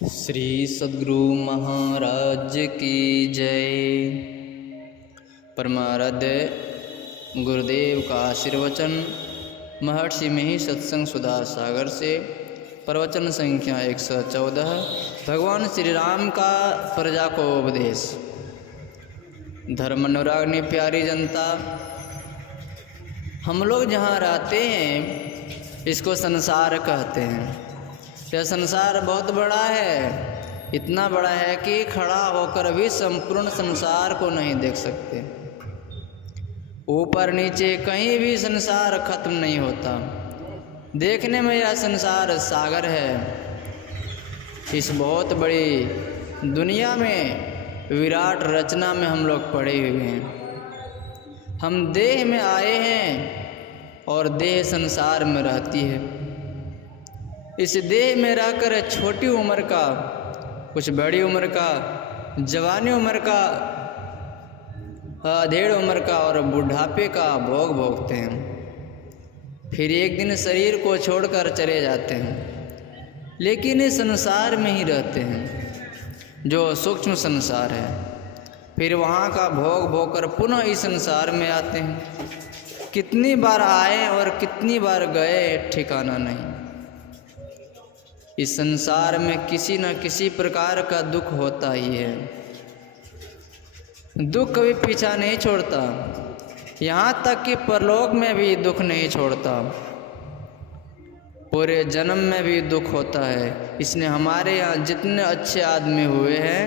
श्री सद्गुरु महाराज की जय। परमाराध्य गुरुदेव का आशीर्वचन महर्षि मही सत्संग सुधा सागर से प्रवचन संख्या 114। भगवान श्री राम का प्रजा को उपदेश। धर्म अनुराग्नि प्यारी जनता, हम लोग जहाँ रहते हैं इसको संसार कहते हैं। यह संसार बहुत बड़ा है, इतना बड़ा है कि खड़ा होकर भी संपूर्ण संसार को नहीं देख सकते। ऊपर नीचे कहीं भी संसार खत्म नहीं होता। देखने में यह संसार सागर है। इस बहुत बड़ी दुनिया में विराट रचना में हम लोग पड़े हुए हैं। हम देह में आए हैं और देह संसार में रहती है। इस देह में रहकर छोटी उम्र का, कुछ बड़ी उम्र का, जवानी उम्र का, अधेड़ उम्र का और बुढ़ापे का भोग भोगते हैं। फिर एक दिन शरीर को छोड़कर चले जाते हैं, लेकिन इस संसार में ही रहते हैं जो सूक्ष्म संसार है। फिर वहाँ का भोग भोगकर पुनः इस संसार में आते हैं। कितनी बार आए और कितनी बार गए ठिकाना नहीं। इस संसार में किसी न किसी प्रकार का दुख होता ही है। दुख कभी पीछा नहीं छोड़ता, यहाँ तक कि परलोक में भी दुख नहीं छोड़ता। पूरे जन्म में भी दुख होता है। इसने हमारे यहाँ जितने अच्छे आदमी हुए हैं,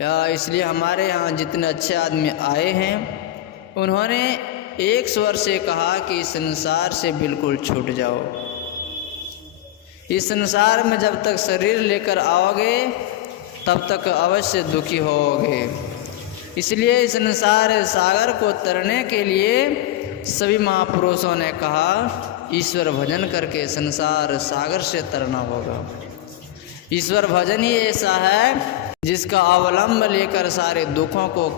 या इसलिए हमारे यहाँ जितने अच्छे आदमी आए हैं, उन्होंने एक स्वर से कहा कि इस संसार से बिल्कुल छूट जाओ। इस संसार में जब तक शरीर लेकर आओगे तब तक अवश्य दुखी होगे। इसलिए इस संसार सागर को तरने के लिए सभी महापुरुषों ने कहा ईश्वर भजन करके संसार सागर से तरना होगा। ईश्वर भजन ही ऐसा है जिसका अवलंब लेकर सारे दुखों को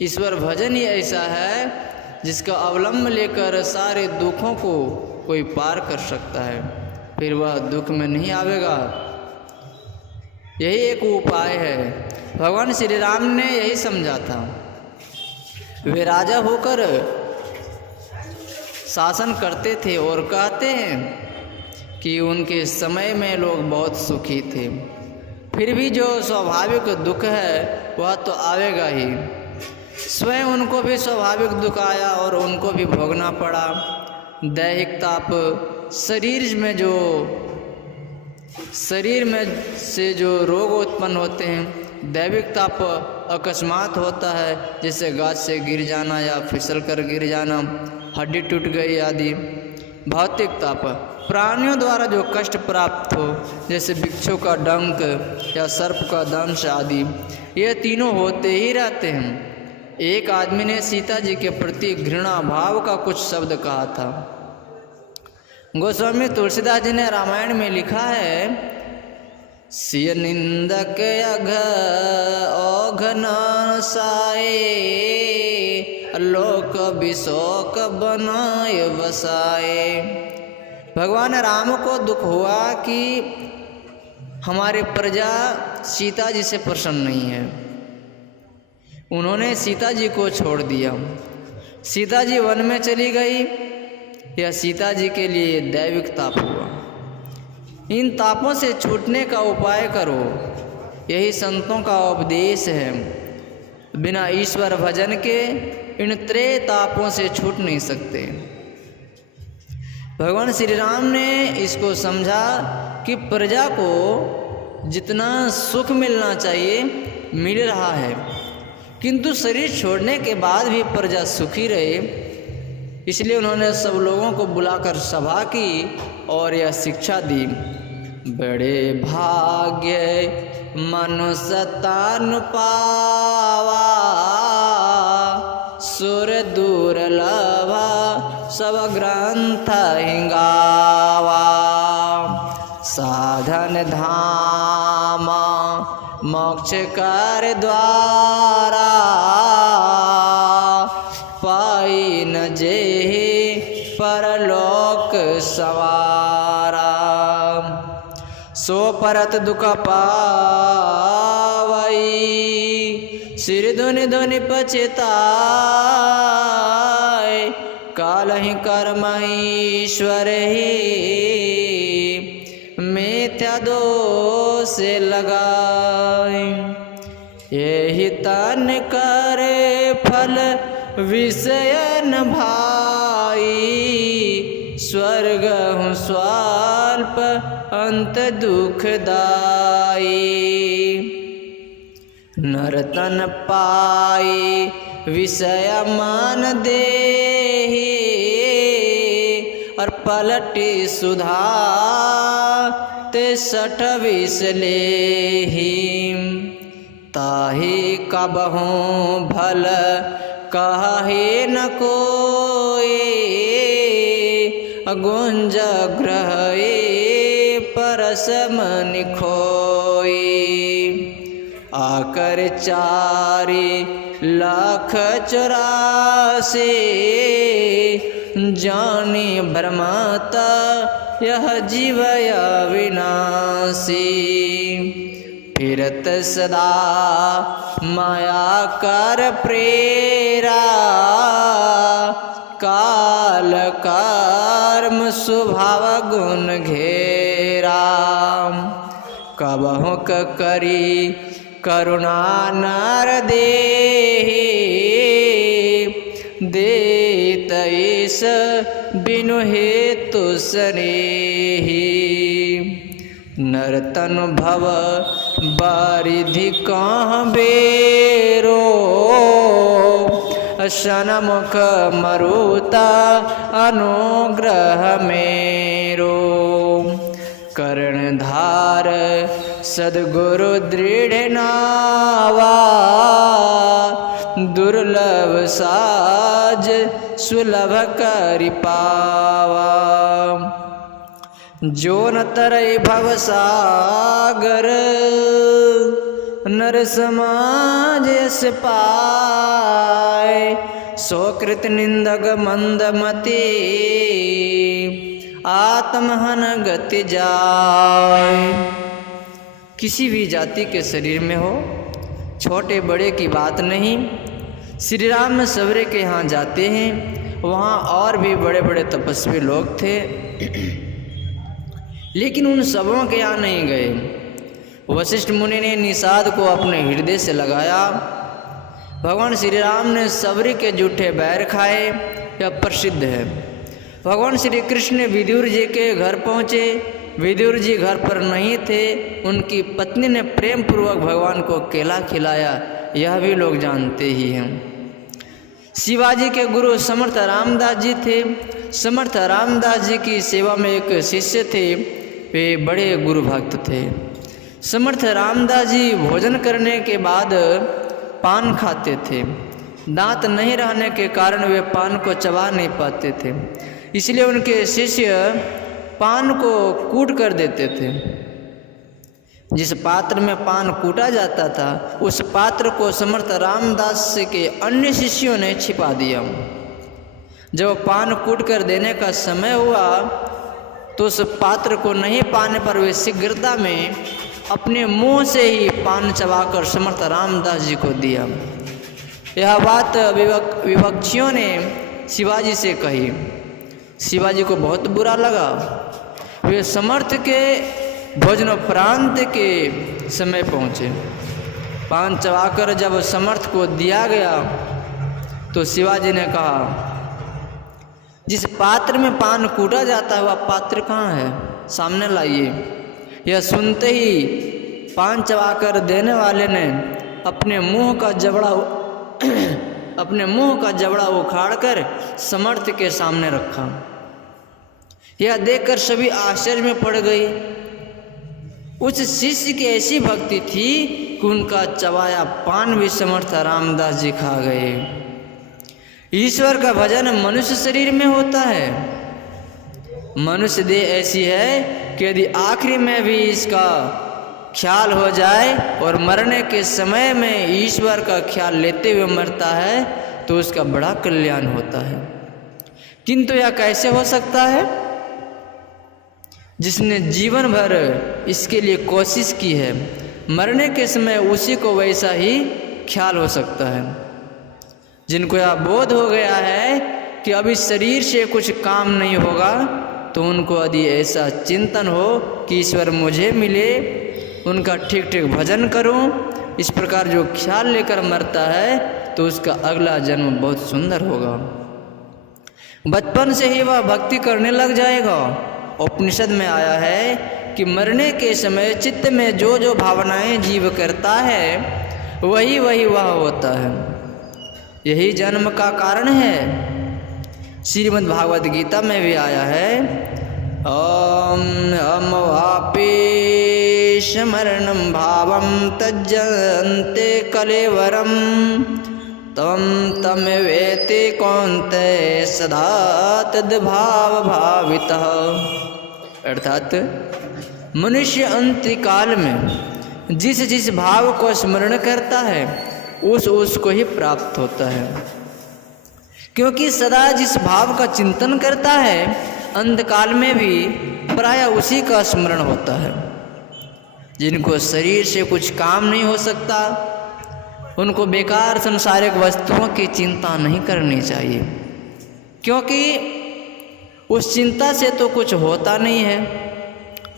ईश्वर भजन ही ऐसा है जिसका अवलंब लेकर सारे दुखों को कोई पार कर सकता है। फिर वह दुख में नहीं आवेगा। यही एक उपाय है। भगवान श्री राम ने यही समझा था। वे राजा होकर शासन करते थे और कहते हैं कि उनके समय में लोग बहुत सुखी थे। फिर भी जो स्वाभाविक दुख है वह तो आवेगा ही। स्वयं उनको भी स्वाभाविक दुख आया और उनको भी भोगना पड़ा। दैहिक ताप, शरीर में से जो रोग उत्पन्न होते हैं। दैविक ताप अकस्मात होता है, जैसे गाछ से गिर जाना या फिसल कर गिर जाना, हड्डी टूट गई आदि। भौतिक ताप प्राणियों द्वारा जो कष्ट प्राप्त हो, जैसे वृक्षों का डंक या सर्प का दंश आदि, ये तीनों होते ही रहते हैं। एक आदमी ने सीता जी के प्रति घृणा भाव का कुछ शब्द कहा था। गोस्वामी तुलसीदास जी ने रामायण में लिखा है, सिय निंदक अघ ओघ न साए, लोक विशोक बनाए बसाए। भगवान राम को दुख हुआ कि हमारी प्रजा सीता जी से प्रसन्न नहीं है। उन्होंने सीता जी को छोड़ दिया। सीता जी वन में चली गई। यह सीता जी के लिए दैविक ताप हुआ। इन तापों से छूटने का उपाय करो, यही संतों का उपदेश है। बिना ईश्वर भजन के इन त्रय तापों से छूट नहीं सकते। भगवान श्री राम ने इसको समझा कि प्रजा को जितना सुख मिलना चाहिए मिल रहा है, किंतु शरीर छोड़ने के बाद भी प्रजा सुखी रहे। इसलिए उन्होंने सब लोगों को बुलाकर सभा की और यह शिक्षा दी, बड़े भाग्य मनुष्य तन पावा, सुर दुर्लभा सब ग्रंथ हिंगावा, साधन धामा मोक्ष कर द्वारा, सो परत दुख पावई, सिर धुनि धुनि पछताए, काल ही कर्म ईश्वर ही मिथ्या दोष लगाए। यही तन करे फल विषय न भाई, स्वर्ग हूँ स्वाल्प अंत दुखदाई। नरतन पाई विषय मान देहि, और पलटी सुधा ते 60 विष लेहि। ताहि कबहूँ भल कहे न कोई, गुंज ग्रहे परस मन खोई। आकर 4,84,000 जानी भ्रमता यह जीव अविनाशी। फिरत सदा माया कर प्रेरा, काल कर्म स्वभाव गुण घेरा। कबहुँ करी करुणा नर देहि, देत ईश बिनु हेतु स्नेहि। नरतन भव बारिधि कहाँ बेरो, सनमुख मरुता अनुग्रह मेरो। कर्णधार सद्गुरु दृढ़ नावा, दुर्लभ साज सुलभ करि पावा। जो न तरई भव सागर, नर समाज यस पाए। सो कृत निंदक मंदमति, आत्महन गति जाए। किसी भी जाति के शरीर में हो, छोटे बड़े की बात नहीं। श्री राम सवेरे के यहाँ जाते हैं, वहाँ और भी बड़े बड़े तपस्वी लोग थे, लेकिन उन सबों के यहाँ नहीं गए। वशिष्ठ मुनि ने निषाद को अपने हृदय से लगाया। भगवान श्री राम ने सबरी के जूठे बैर खाए, यह प्रसिद्ध है। भगवान श्री कृष्ण विदुर जी के घर पहुँचे, विदुर जी घर पर नहीं थे। उनकी पत्नी ने प्रेम पूर्वक भगवान को केला खिलाया, यह भी लोग जानते ही हैं। शिवाजी के गुरु समर्थ रामदास जी थे। समर्थ रामदास जी की सेवा में एक शिष्य थे, वे बड़े गुरु भक्त थे। समर्थ रामदास जी भोजन करने के बाद पान खाते थे। दांत नहीं रहने के कारण वे पान को चबा नहीं पाते थे, इसलिए उनके शिष्य पान को कूट कर देते थे। जिस पात्र में पान कूटा जाता था, उस पात्र को समर्थ रामदास के अन्य शिष्यों ने छिपा दिया। जब पान कूट कर देने का समय हुआ तो उस पात्र को नहीं पाने पर वे शीघ्रता में अपने मुंह से ही पान चबाकर समर्थ रामदास जी को दिया। यह बात विपक्षियों ने शिवाजी से कही। शिवाजी को बहुत बुरा लगा। वे समर्थ के भोजनोपरांत के समय पहुँचे। पान चबाकर जब समर्थ को दिया गया तो शिवाजी ने कहा, जिस पात्र में पान कूटा जाता है वह पात्र कहाँ है, सामने लाइए। यह सुनते ही पान चबाकर देने वाले ने अपने मुंह का जबड़ा उखाड़कर समर्थ के सामने रखा। यह देखकर सभी आश्चर्य में पड़ गई। उस शिष्य की ऐसी भक्ति थी कि उनका चबाया पान भी समर्थ रामदास जी खा गए। ईश्वर का भजन मनुष्य शरीर में होता है। मनुष्य देह ऐसी है कि यदि आखिरी में भी इसका ख्याल हो जाए और मरने के समय में ईश्वर का ख्याल लेते हुए मरता है तो उसका बड़ा कल्याण होता है। किंतु यह कैसे हो सकता है? जिसने जीवन भर इसके लिए कोशिश की है, मरने के समय उसी को वैसा ही ख्याल हो सकता है। जिनको यह बोध हो गया है कि अब इस शरीर से कुछ काम नहीं होगा, तो उनको यदि ऐसा चिंतन हो कि ईश्वर मुझे मिले, उनका ठीक ठीक भजन करूं, इस प्रकार जो ख्याल लेकर मरता है तो उसका अगला जन्म बहुत सुंदर होगा। बचपन से ही वह भक्ति करने लग जाएगा। उपनिषद में आया है कि मरने के समय चित्त में जो जो भावनाएं जीव करता है वही वही वह होता है। यही जन्म का कारण है। श्रीमद् भागवत गीता में भी आया है, ओम अमवापि मरणं भावं त्यजन्ते कलेवरम तम तमेवेति कौन्तेय सदा तद्भाव भावितः। अर्थात मनुष्य अंतकाल में जिस जिस भाव को स्मरण करता है उसको ही प्राप्त होता है, क्योंकि सदा जिस भाव का चिंतन करता है अंतकाल में भी प्राय उसी का स्मरण होता है। जिनको शरीर से कुछ काम नहीं हो सकता उनको बेकार संसारिक वस्तुओं की चिंता नहीं करनी चाहिए, क्योंकि उस चिंता से तो कुछ होता नहीं है।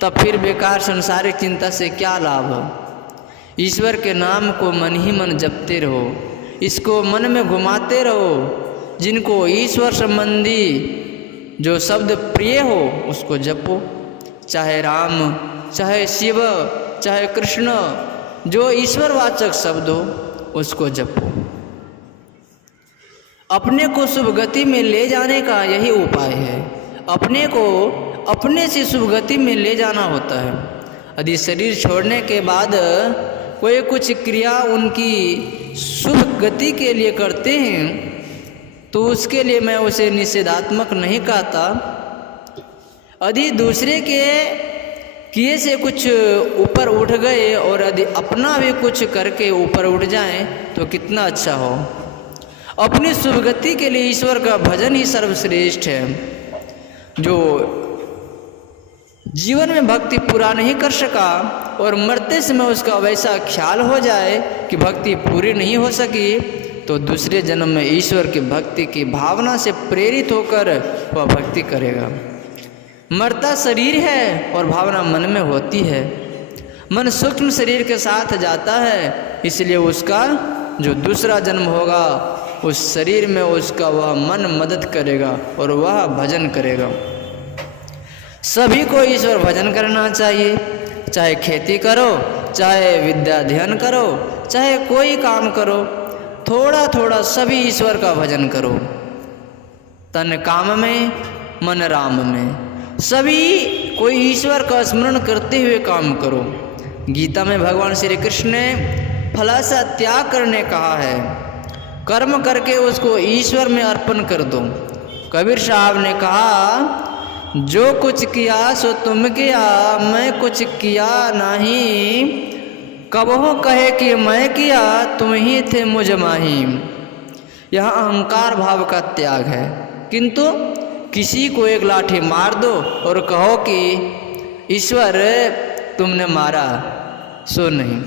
तब फिर बेकार संसारिक चिंता से क्या लाभ हो। ईश्वर के नाम को मन ही मन जपते रहो, इसको मन में घुमाते रहो। जिनको ईश्वर संबंधी जो शब्द प्रिय हो उसको जपो, चाहे राम, चाहे शिव, चाहे कृष्ण, जो ईश्वरवाचक शब्द हो उसको जपो। अपने को शुभ गति में ले जाने का यही उपाय है। अपने को अपने से शुभ गति में ले जाना होता है। यदि शरीर छोड़ने के बाद कोई कुछ क्रिया उनकी शुभ गति के लिए करते हैं तो उसके लिए मैं उसे निषेधात्मक नहीं कहता। यदि दूसरे के किए से कुछ ऊपर उठ गए और यदि अपना भी कुछ करके ऊपर उठ जाएं तो कितना अच्छा हो। अपनी शुभ गति के लिए ईश्वर का भजन ही सर्वश्रेष्ठ है। जो जीवन में भक्ति पूरा नहीं कर सका और मरते समय उसका वैसा ख्याल हो जाए कि भक्ति पूरी नहीं हो सकी, तो दूसरे जन्म में ईश्वर की भक्ति की भावना से प्रेरित होकर वह भक्ति करेगा। मरता शरीर है और भावना मन में होती है। मन सूक्ष्म शरीर के साथ जाता है, इसलिए उसका जो दूसरा जन्म होगा उस शरीर में उसका वह मन मदद करेगा और वह भजन करेगा। सभी को ईश्वर भजन करना चाहिए। चाहे खेती करो, चाहे विद्या अध्ययन करो, चाहे कोई काम करो, थोड़ा थोड़ा सभी ईश्वर का भजन करो। तन काम में मन राम में, सभी कोई ईश्वर का स्मरण करते हुए काम करो। गीता में भगवान श्री कृष्ण ने फलासा त्याग करने कहा है। कर्म करके उसको ईश्वर में अर्पण कर दो। कबीर साहब ने कहा, जो कुछ किया सो तुम किया, मैं कुछ किया नहीं। कबहो कहे कि मैं किया, तुम ही थे मुझ माही। यह अहंकार भाव का त्याग है। किंतु किसी को एक लाठी मार दो और कहो कि ईश्वर तुमने मारा, सो नहीं।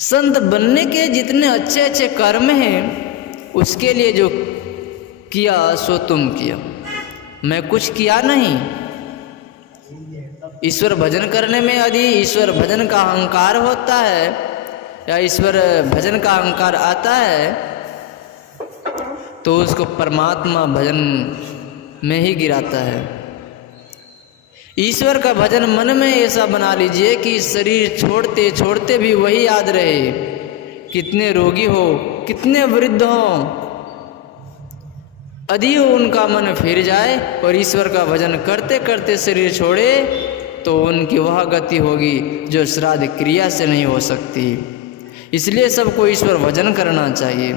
संत बनने के जितने अच्छे अच्छे कर्म हैं उसके लिए जो किया सो तुम किया, मैं कुछ किया नहीं। ईश्वर भजन करने में यदि ईश्वर भजन का अहंकार होता है या ईश्वर भजन का अहंकार आता है तो उसको परमात्मा भजन में ही गिराता है। ईश्वर का भजन मन में ऐसा बना लीजिए कि शरीर छोड़ते छोड़ते भी वही याद रहे। कितने रोगी हो, कितने वृद्ध हो, यदि उनका मन फिर जाए और ईश्वर का भजन करते करते शरीर छोड़े तो उनकी वह गति होगी जो श्राद्ध क्रिया से नहीं हो सकती। इसलिए सबको ईश्वर भजन करना चाहिए।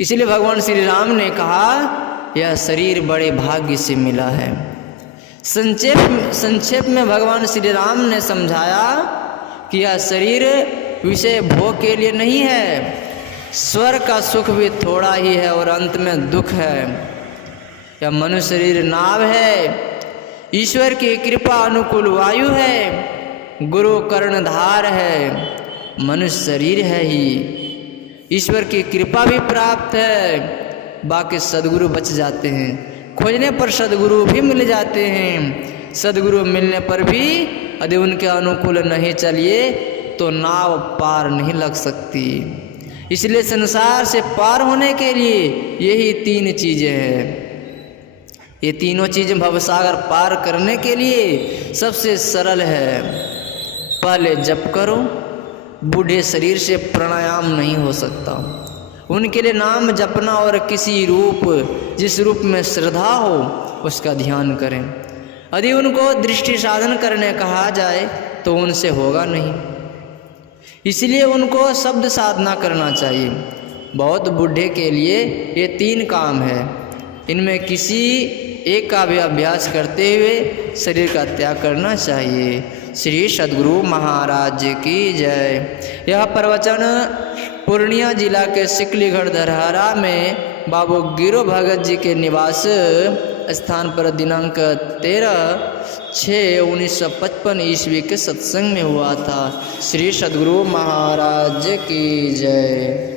इसलिए भगवान श्री राम ने कहा, यह शरीर बड़े भाग्य से मिला है। संक्षेप में भगवान श्री राम ने समझाया कि यह शरीर विषय भोग के लिए नहीं है। स्वर्ग का सुख भी थोड़ा ही है और अंत में दुख है। यह मनुष्य शरीर नाव है, ईश्वर की कृपा अनुकूल वायु है, गुरु कर्णधार है, मनुष्य शरीर है ही। ईश्वर की कृपा भी प्राप्त है, बाकी सद्गुरु बच जाते हैं। खोजने पर सद्गुरु भी मिल जाते हैं। सद्गुरु मिलने पर भी यदि उनके अनुकूल नहीं चलिए तो नाव पार नहीं लग सकती। इसलिए संसार से पार होने के लिए यही 3 चीज़ें हैं। ये तीनों चीज़ें भवसागर पार करने के लिए सबसे सरल है। पहले जप करो, बूढ़े शरीर से प्राणायाम नहीं हो सकता। उनके लिए नाम जपना और किसी रूप, जिस रूप में श्रद्धा हो उसका ध्यान करें। यदि उनको दृष्टि साधन करने कहा जाए तो उनसे होगा नहीं, इसलिए उनको शब्द साधना करना चाहिए। बहुत बूढ़े के लिए ये 3 काम है। इनमें किसी एक का भी अभ्यास करते हुए शरीर का त्याग करना चाहिए। श्री सद्गुरु महाराज की जय। यह प्रवचन पूर्णिया जिला के सिकलीगढ़ धरहरा में बाबू गिरो भगत जी के निवास स्थान पर दिनांक 13/6/1955 ईस्वी के सत्संग में हुआ था। श्री सद्गुरु महाराज की जय।